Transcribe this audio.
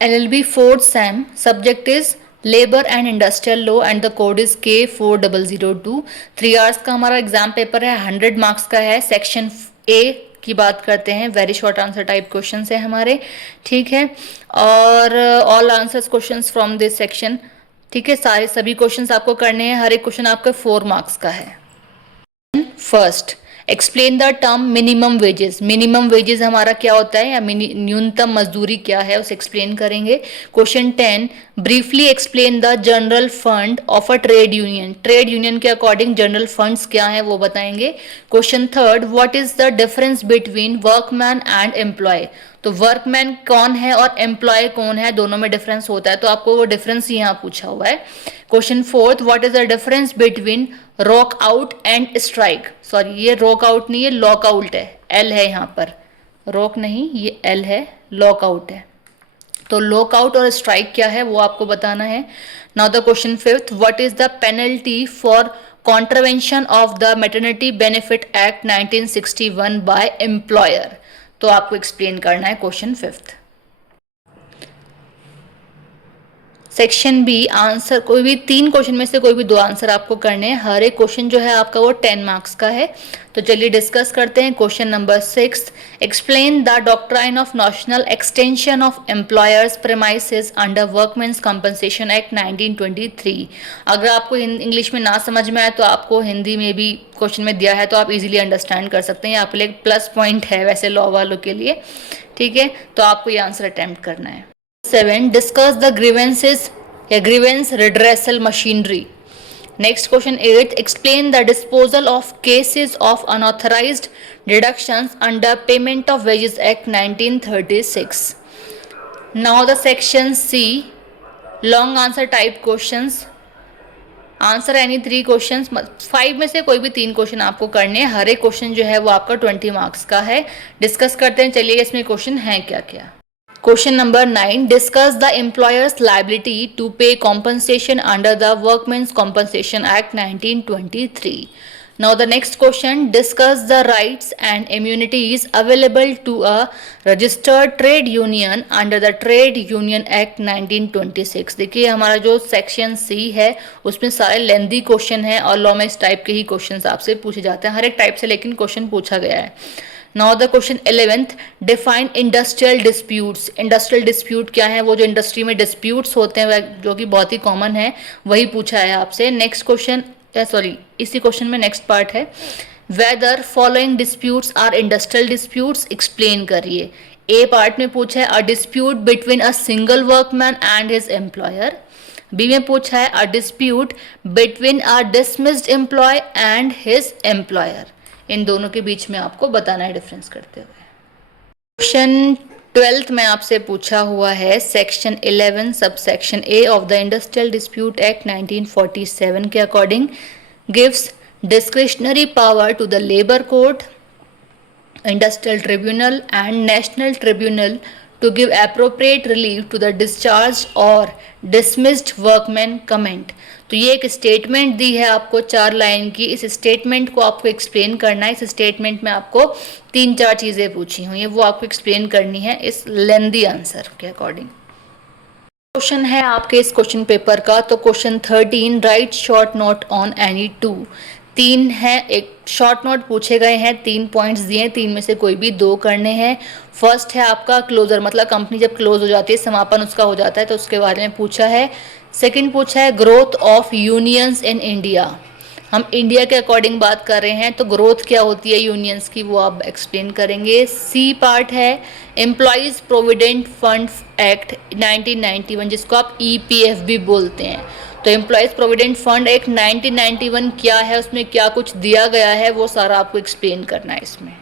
LLB fourth sem, subject is labour and industrial law and the code is K4002। 3 hours का हमारा exam paper है, 100 marks का है। Section A की बात करते हैं, very short answer type question है हमारे, ठीक है। और all answers questions from this section, ठीक है। सारे सभी क्वेश्चंस आपको करने हैं, हर एक क्वेश्चन आपका 4 मार्क्स का है। First, explain the term minimum wages. Minimum wages हमारा क्या होता है या न्यूनतम मजदूरी क्या है, उसे एक्सप्लेन करेंगे। Question 10, briefly explain the general fund of a trade union. Trade union के अकॉर्डिंग जनरल फंड्स क्या है वो बताएंगे। Question third, what is the difference between workman and employ. तो वर्कमैन कौन है और एम्प्लॉय कौन है, दोनों में डिफरेंस होता है, तो आपको वो डिफरेंस यहाँ पूछा हुआ है। Question fourth, what is the difference between rock out and strike. Sorry, ये रॉक आउट नहीं, ये लॉक आउट है, एल है यहाँ पर, रॉक नहीं, ये एल है, लॉक आउट है। तो लॉक आउट और स्ट्राइक क्या है वो आपको बताना है। Now the question fifth, what is the penalty for contravention of the maternity benefit act 1961 by employer. तो आपको एक्सप्लेन करना है question fifth. Section B, answer कोई भी 3 क्वेश्चन में से कोई भी 2 आंसर आपको करने हैं। हर एक क्वेश्चन जो है आपका वो 10 मार्क्स का है। तो चलिए डिस्कस करते हैं। Question number 6, explain the doctrine of national extension of employer's premises under workmen's compensation act 1923। अगर आपको इंग्लिश में ना समझ में आए तो आपको हिंदी में भी क्वेश्चन में दिया है, तो आप इजीली अंडरस्टैंड कर सकते हैं। आपके लिए एक प्लस पॉइंट है वैसे लॉ वालों के लिए, ठीक है। तो आपको ये आंसर अटेम्प्ट करना है। 7, डिस्कस द ग्रीवेंसेस या grievance redressal machinery. Next question 8, explain the disposal of cases of unauthorised deductions under payment of wages act 1936। Now the section C, long answer type questions, answer any 3 questions, 5 में से कोई भी 3 question आपको करने हैं। हर एक question जो है वो आपका 20 मार्क्स का है। डिस्कस करते हैं, चलिए इसमें क्वेश्चन है क्या क्या। Question number 9, discuss the employer's liability to pay compensation under the Workmen's Compensation Act 1923. Now the next question, discuss the rights and immunities available to a registered trade union under the Trade Union Act 1926. देखिए हमारा जो section C है उसमें सारे lengthy question है और law में इस टाइप के ही क्वेश्चन आपसे पूछे जाते हैं, हर एक टाइप से लेकिन क्वेश्चन पूछा गया है। Now the question 11th, define industrial disputes. Industrial dispute क्या है, वो जो इंडस्ट्री में डिस्प्यूट्स होते हैं जो कि बहुत ही कॉमन है, वही पूछा है आपसे। नेक्स्ट क्वेश्चन, सॉरी इसी क्वेश्चन में नेक्स्ट पार्ट है, whether following disputes are industrial disputes, explain करिए। ए पार्ट में पूछा है a dispute between a single workman and his employer. B में पूछा है a dispute between a dismissed employee and his employer. इन दोनों के बीच में आपको बताना है डिफरेंस करते हुए। क्वेश्चन 12th में आपसे पूछा हुआ है, section 11 sub section A of the industrial dispute act 1947 के according gives discretionary power to the labour court, industrial tribunal and national tribunal to give appropriate relief to the discharged or dismissed workmen comment। तो ये एक statement दी है आपको 4 line की, इस statement को आपको एक्सप्लेन करना है। इस स्टेटमेंट में आपको 3-4 चीज़ें पूछी हुई हैं, वो आपको एक्सप्लेन करनी है इस लेंदी आंसर के अकॉर्डिंग। क्वेश्चन है आपके इस क्वेश्चन पेपर का, तो question 13, right short note on any 2। 3 है, एक शॉर्ट नोट पूछे गए हैं, 3 पॉइंट्स दिए, 3 में से कोई भी 2 करने हैं। फर्स्ट है आपका क्लोजर, मतलब कंपनी जब क्लोज हो जाती है, समापन उसका हो जाता है, तो उसके बारे में पूछा है। सेकंड पूछा है growth of unions in India. हम इंडिया के अकॉर्डिंग बात कर रहे हैं, तो ग्रोथ क्या होती है यूनियंस की वो आप एक्सप्लेन करेंगे। सी पार्ट है एम्प्लॉयज़ प्रोविडेंट फंड एक्ट 1991, जिसको आप EPF भी बोलते हैं। तो एम्प्लॉयज़ प्रोविडेंट फंड एक्ट 1991 क्या है, उसमें क्या कुछ दिया गया है, वो सारा आपको एक्सप्लेन करना है इसमें।